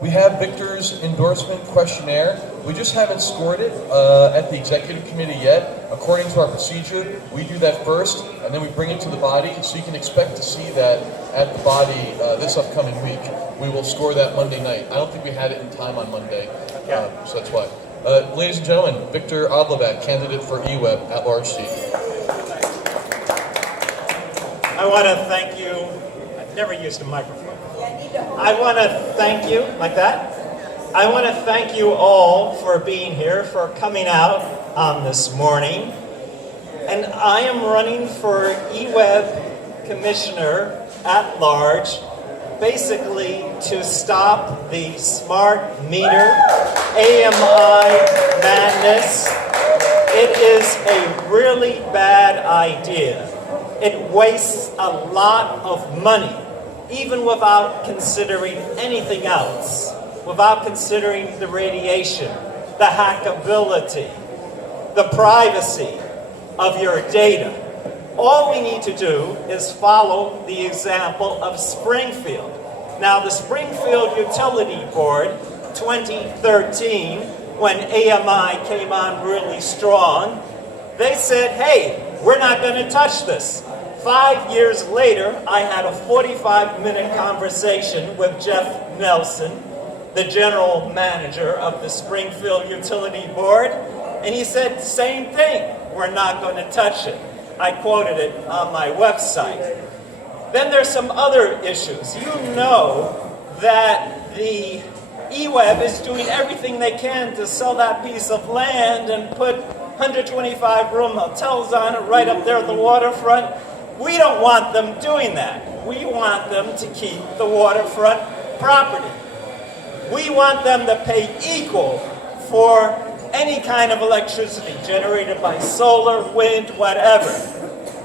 We have Victor's endorsement questionnaire. We just haven't scored it at the executive committee yet. According to our procedure, we do that first, and then we bring it to the body, so you can expect to see that at the body this upcoming week. We will score that Monday night. I don't think we had it in time on Monday, so that's why. Ladies and gentlemen, Victor Odlivak, candidate for EWEB at-large seat. I want to thank you. I've never used a microphone. I want to thank you, like that. I want to thank you all for being here, for coming out on this morning. And I am running for EWEB Commissioner at-large, basically to stop the smart meter AMI madness. It is a really bad idea. It wastes a lot of money, even without considering anything else, without considering the radiation, the hackability, the privacy of your data. All we need to do is follow the example of Springfield. Now, the Springfield Utility Board, 2013, when AMI came on really strong, they said, hey, we're not going to touch this. 5 years later, I had a 45-minute conversation with Jeff Nelson, the general manager of the Springfield Utility Board, and he said, same thing, we're not going to touch it. I quoted it on my website. Then there's some other issues. You know that the EWEB is doing everything they can to sell that piece of land and put 125-room hotels on it right up there at the waterfront. We don't want them doing that. We want them to keep the waterfront property. We want them to pay equal for any kind of electricity generated by solar, wind, whatever.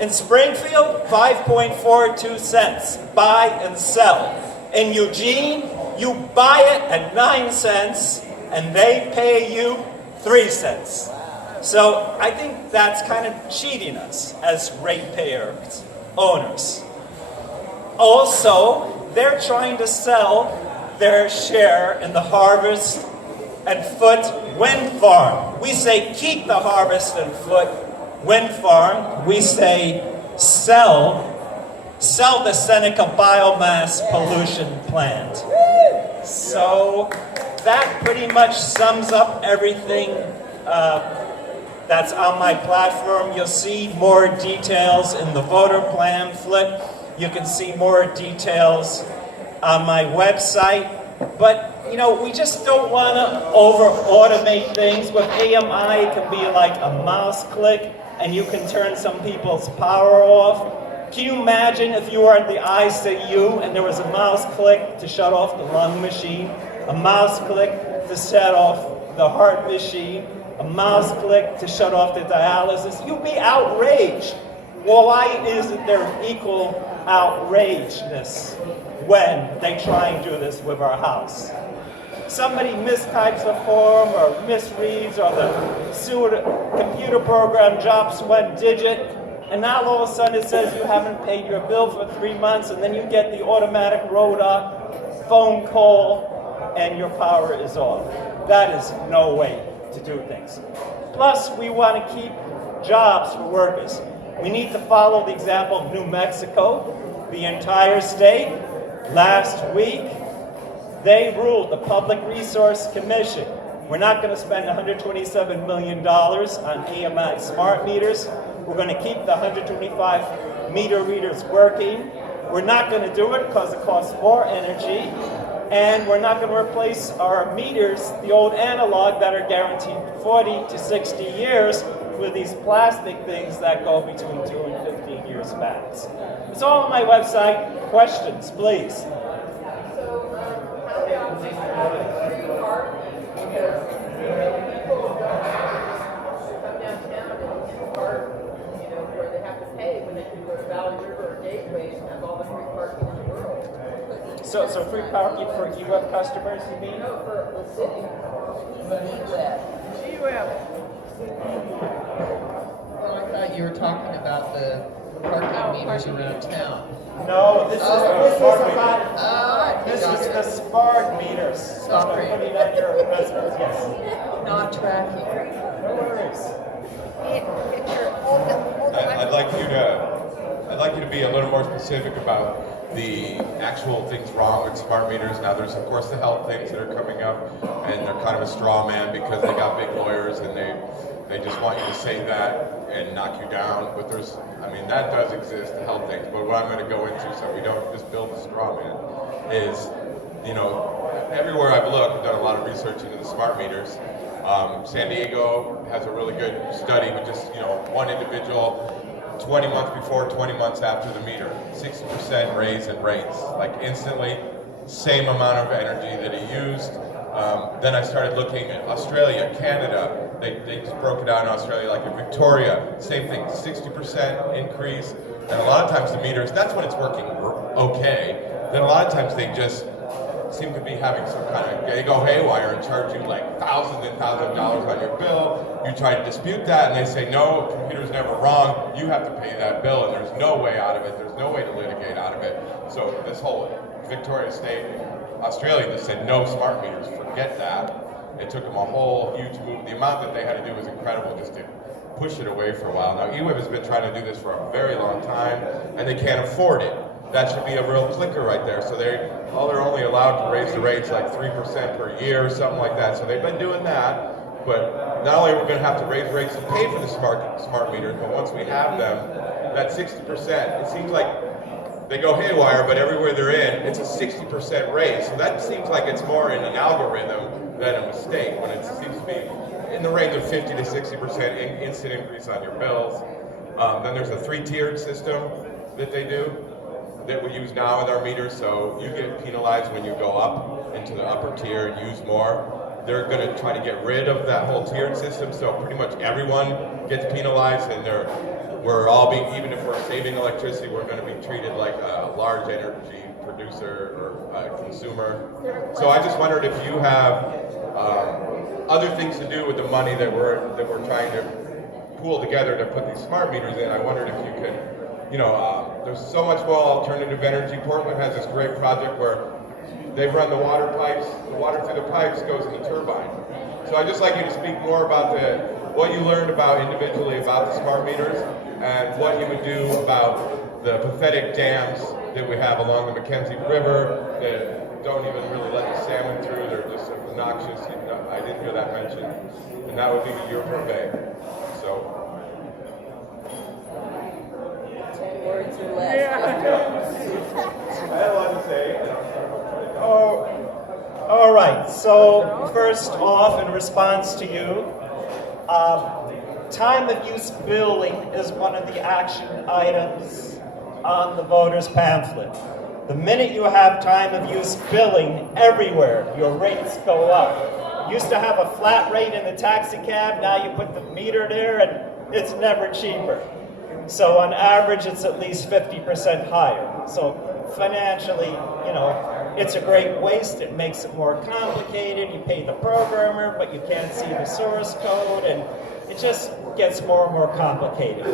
In Springfield, 5.42 cents, buy and sell. In Eugene, you buy it at 9 cents and they pay you 3 cents. So I think that's kind of cheating us as ratepayers, owners. Also, they're trying to sell their share in the Harvest and Foot wind farm. We say keep the Harvest and Foot wind farm. We say sell the Seneca biomass pollution plant. So that pretty much sums up everything that's on my platform. You'll see more details in the voter pamphlet. You can see more details on my website. But, you know, we just don't want to over-automate things. With AMI, it can be like a mouse click, and you can turn some people's power off. Can you imagine if you were at the ICU and there was a mouse click to shut off the lung machine, a mouse click to set off the heart machine, a mouse click to shut off the dialysis? You'd be outraged. Well, why isn't there equal outrageness when they try and do this with our house? Somebody mistypes a form or misreads, or the computer program drops one digit, and now all of a sudden it says you haven't paid your bill for 3 months, and then you get the automatic phone call, and your power is off. That is no way to do things. Plus, we want to keep jobs for workers. We need to follow the example of New Mexico, the entire state. Last week, they ruled, the Public Resource Commission, we're not going to spend $127 million on AMI smart meters. We're going to keep the 125 meter readers working. We're not going to do it because it costs more energy. And we're not going to replace our meters, the old analog that are guaranteed 40 to 60 years, with these plastic things that go between 2 and 15 years max. It's all on my website. Questions, please. So free parking for EWEB customers, you mean? No, for the city. EWEB. Well, I thought you were talking about the parking meters around town. No, this is Gotcha. the smart meters. Stop that are reading. putting at your residence. Yes. Not tracking. No worries. I'd like you to be a little more specific about the actual things wrong with smart meters. Now, there's of course the health things that are coming up, and they're kind of a straw man because they got big lawyers and they just want you to say that and knock you down. But that does exist, the health things. But what I'm going to go into, so we don't just build a straw man, is, everywhere I've looked, I've done a lot of research into the smart meters. San Diego has a really good study with just, one individual, 20 months before, 20 months after the meter, 60% raise in rates, like instantly, same amount of energy that he used. Then I started looking at Australia, Canada. They just broke it down in Australia, like in Victoria, same thing, 60% increase. And a lot of times the meters, that's when it's working okay. Then a lot of times they just seem to be having some kind of, they go haywire and charge you like thousands and thousands of dollars on your bill. You try to dispute that and they say, no, the computer's never wrong. You have to pay that bill and there's no way out of it. There's no way to litigate out of it. So this whole Victoria State, Australia, just said no smart meters, forget that. It took them a whole huge move. The amount that they had to do was incredible just to push it away for a while. Now, EWEB has been trying to do this for a very long time, and they can't afford it. That should be a real clicker right there. So they're only allowed to raise the rates like 3% per year or something like that. So they've been doing that, but not only are we going to have to raise rates to pay for the smart meters, but once we have them, that 60%, it seems like they go haywire, but everywhere they're in, it's a 60% raise. So that seems like it's more in an algorithm than a mistake, when it seems to be in the range of 50 to 60% instant increase on your bills. Then there's a 3-tiered system that they do that we use now with our meters, so you get penalized when you go up into the upper tier and use more. They're going to try to get rid of that whole tiered system, so pretty much everyone gets penalized, and we're all being, even if we're saving electricity, we're going to be treated like a large energy producer or consumer. So I just wondered if you have other things to do with the money that we're trying to pool together to put these smart meters in. I wondered if you could, there's so much more alternative energy. Portland has this great project where they run the water pipes, the water through the pipes goes in the turbine. So I'd just like you to speak more about what you learned about individually about the smart meters and what you would do about the pathetic dams that we have along the Mackenzie River that don't even really let the salmon through. They're just obnoxious. I didn't hear that mentioned. And that would be the European Bay. So. 10 words or less. I had a lot to say. All right. So first off, in response to you, time of use billing is one of the action items on the voters' pamphlet. The minute you have time of use billing everywhere, your rates go up. Used to have a flat rate in the taxi cab, now you put the meter there and it's never cheaper. So on average, it's at least 50% higher. So financially, it's a great waste. It makes it more complicated. You pay the programmer, but you can't see the source code, and it just gets more and more complicated.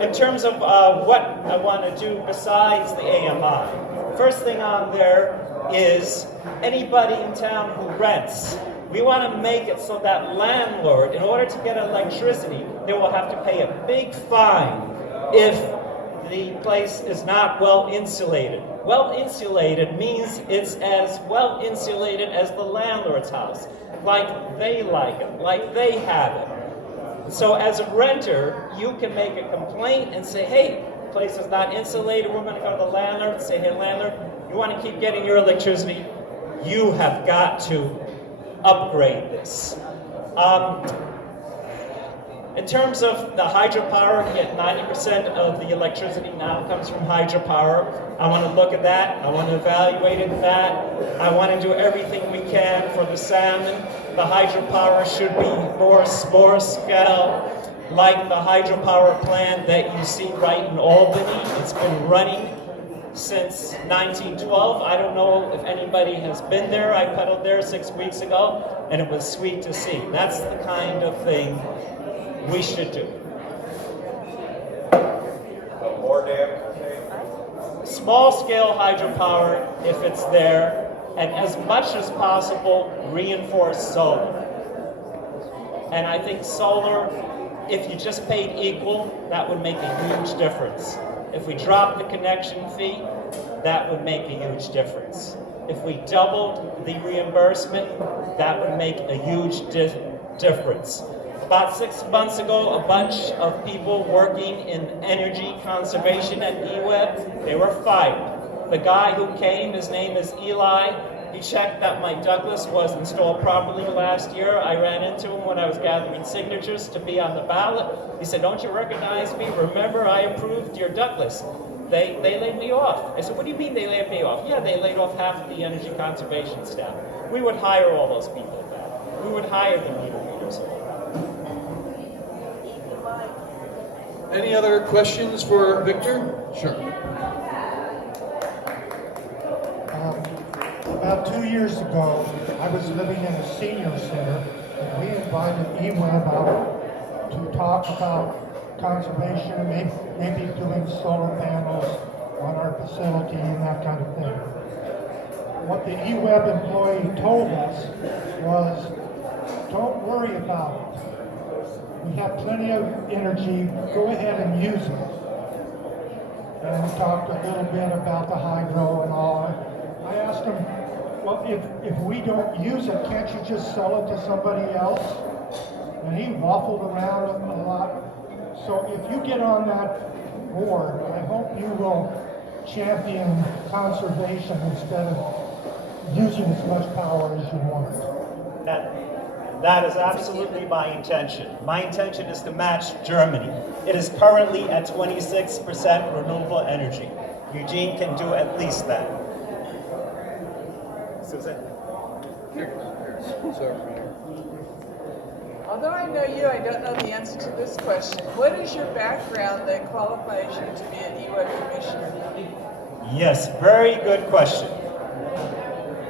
In terms of what I want to do besides the AMI, first thing on there is anybody in town who rents. We want to make it so that landlord, in order to get electricity, they will have to pay a big fine if the place is not well insulated. Well insulated means it's as well insulated as the landlord's house, like they like it, like they have it. So as a renter, you can make a complaint and say, hey, the place is not insulated. We're going to go to the landlord and say, hey, landlord, you want to keep getting your electricity? You have got to upgrade this. In terms of the hydropower, yet 90% of the electricity now comes from hydropower. I want to look at that. I want to evaluate that. I want to do everything we can for the salmon. The hydropower should be more small scale, like the hydropower plant that you see right in Albany. It's been running since 1912. I don't know if anybody has been there. I pedaled there 6 weeks ago, and it was sweet to see. That's the kind of thing we should do. So more dams Small-scale hydropower, if it's there, and as much as possible, reinforce solar. And I think solar, if you just paid equal, that would make a huge difference. If we dropped the connection fee, that would make a huge difference. If we doubled the reimbursement, that would make a huge difference. About 6 months ago, a bunch of people working in energy conservation at EWEB, they were fired. The guy who came, his name is Eli, he checked that my Douglas was installed properly last year. I ran into him when I was gathering signatures to be on the ballot. He said, "Don't you recognize me? Remember, I approved your Douglas." They laid me off. I said, "What do you mean they laid me off?" "Yeah, they laid off half of the energy conservation staff." We would hire all those people back. We would hire the meter readers. Any other questions for Victor? Sure. About 2 years ago, I was living in a senior center, and we invited EWEB out to talk about conservation, maybe doing solar panels on our facility and that kind of thing. What the EWEB employee told us was, "Don't worry about it. We have plenty of energy, go ahead and use it." And we talked a little bit about the hydro and all. I asked him, "Well, if we don't use it, can't you just sell it to somebody else?" And he waffled around a lot. So if you get on that board, I hope you will champion conservation instead of using as much power as you want. That is absolutely my intention. My intention is to match Germany. It is currently at 26% renewable energy. Eugene can do at least that. Susan? Although I know you, I don't know the answer to this question. What is your background that qualifies you to be an EWEB Commissioner? Yes, very good question.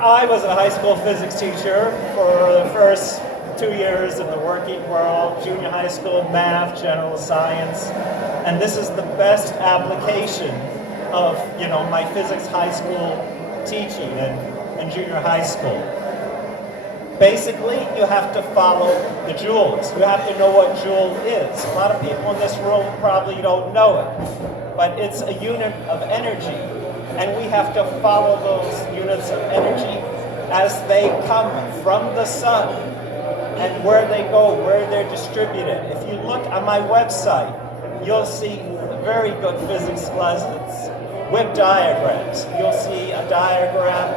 I was a high school physics teacher for the first 2 years in the working world, junior high school math, general science, and this is the best application of, my physics high school teaching and junior high school. Basically, you have to follow the joules. You have to know what joule is. A lot of people in this room probably don't know it, but it's a unit of energy, and we have to follow those units of energy as they come from the sun and where they go, where they're distributed. If you look on my website, you'll see very good physics lessons with diagrams. You'll see a diagram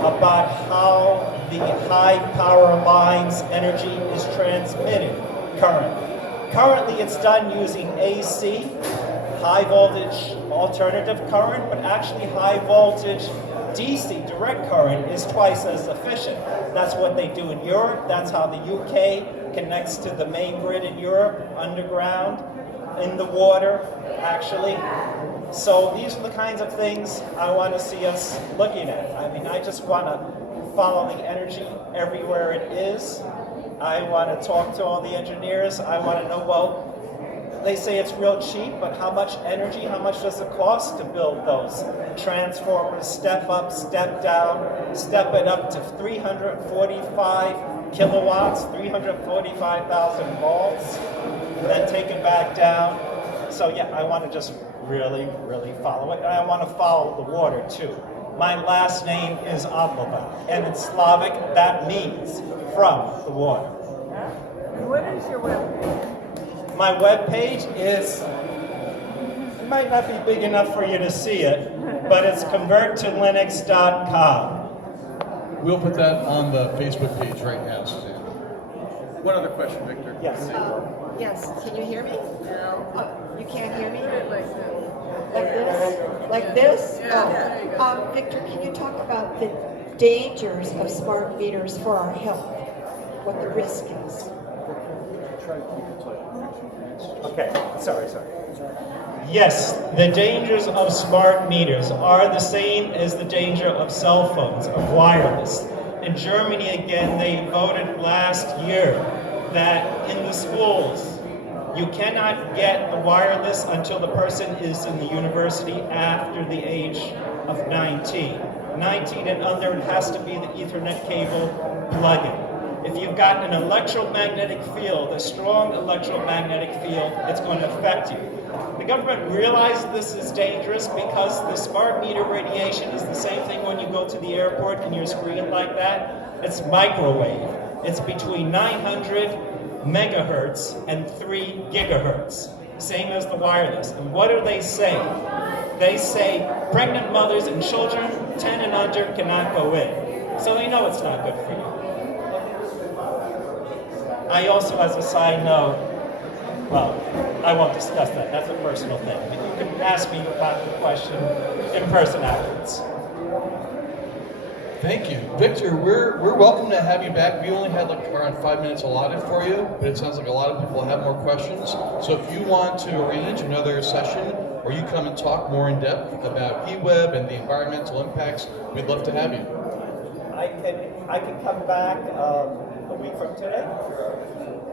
about how the high power lines energy is transmitted currently. Currently it's done using AC, high voltage alternative current, but actually high voltage DC direct current is twice as efficient. That's what they do in Europe. That's how the UK connects to the main grid in Europe, underground, in the water, actually. So these are the kinds of things I want to see us looking at. I mean, I just want to follow the energy everywhere it is. I want to talk to all the engineers. I want to know, well, they say it's real cheap, but how much energy, how much does it cost to build those transformers, step up, step down, step it up to 345 kilowatts, 345,000 volts, then take it back down. So yeah, I want to just really, really follow it, and I want to follow the water too. My last name is Odlivak, and in Slavic, that means from the water. And what is your webpage? My webpage is, it might not be big enough for you to see it, but it's converttolinux.com. We'll put that on the Facebook page right now, Suzanne. One other question, Victor. Yes. Yes, can you hear me? No. You can't hear me? Like this. Like this? Like this? Yeah, there you go. Victor, can you talk about the dangers of smart meters for our health? What the risk is? Okay, sorry. Yes, the dangers of smart meters are the same as the danger of cell phones, of wireless. In Germany, again, they voted last year that in the schools, You cannot get the wireless until the person is in the university after the age of 19. 19 and under, it has to be the Ethernet cable plug-in. If you've got an electromagnetic field, a strong electromagnetic field, it's going to affect you. The government realized this is dangerous because the smart meter radiation is the same thing when you go to the airport and you're screened like that. It's microwave. It's between 900 megahertz and 3 gigahertz, same as the wireless. And what do they say? They say pregnant mothers and children 10 and under cannot go in. So they know it's not good for you. I also, as a side note, well, I won't discuss that. That's a personal thing. But you can ask me about the question in person afterwards. Thank you. Victor, we're welcome to have you back. We only had like around 5 minutes allotted for you, but it sounds like a lot of people have more questions. So if you want to arrange another session or you come and talk more in depth about EWEB and the environmental impacts, we'd love to have you. I can come back a week from today.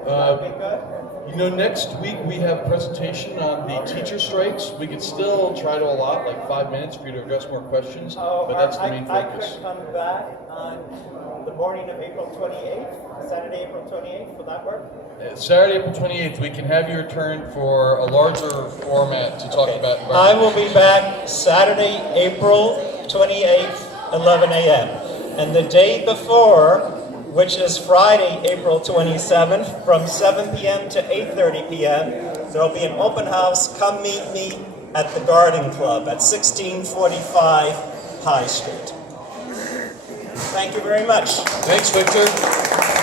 That'd be good. You know, next week we have a presentation on the teacher strikes. We could still try to allot like 5 minutes for you to address more questions, but that's the main focus. I could come back on the morning of April 28th, Saturday, April 28th. Will that work? Saturday, April 28th, we can have you return for a larger format to talk about environment. I will be back Saturday, April 28th, 11 a.m. And the day before, which is Friday, April 27th, from 7 p.m. to 8:30 p.m. There will be an open house. Come meet me at the Garden Club at 1645 High Street. Thank you very much. Thanks, Victor.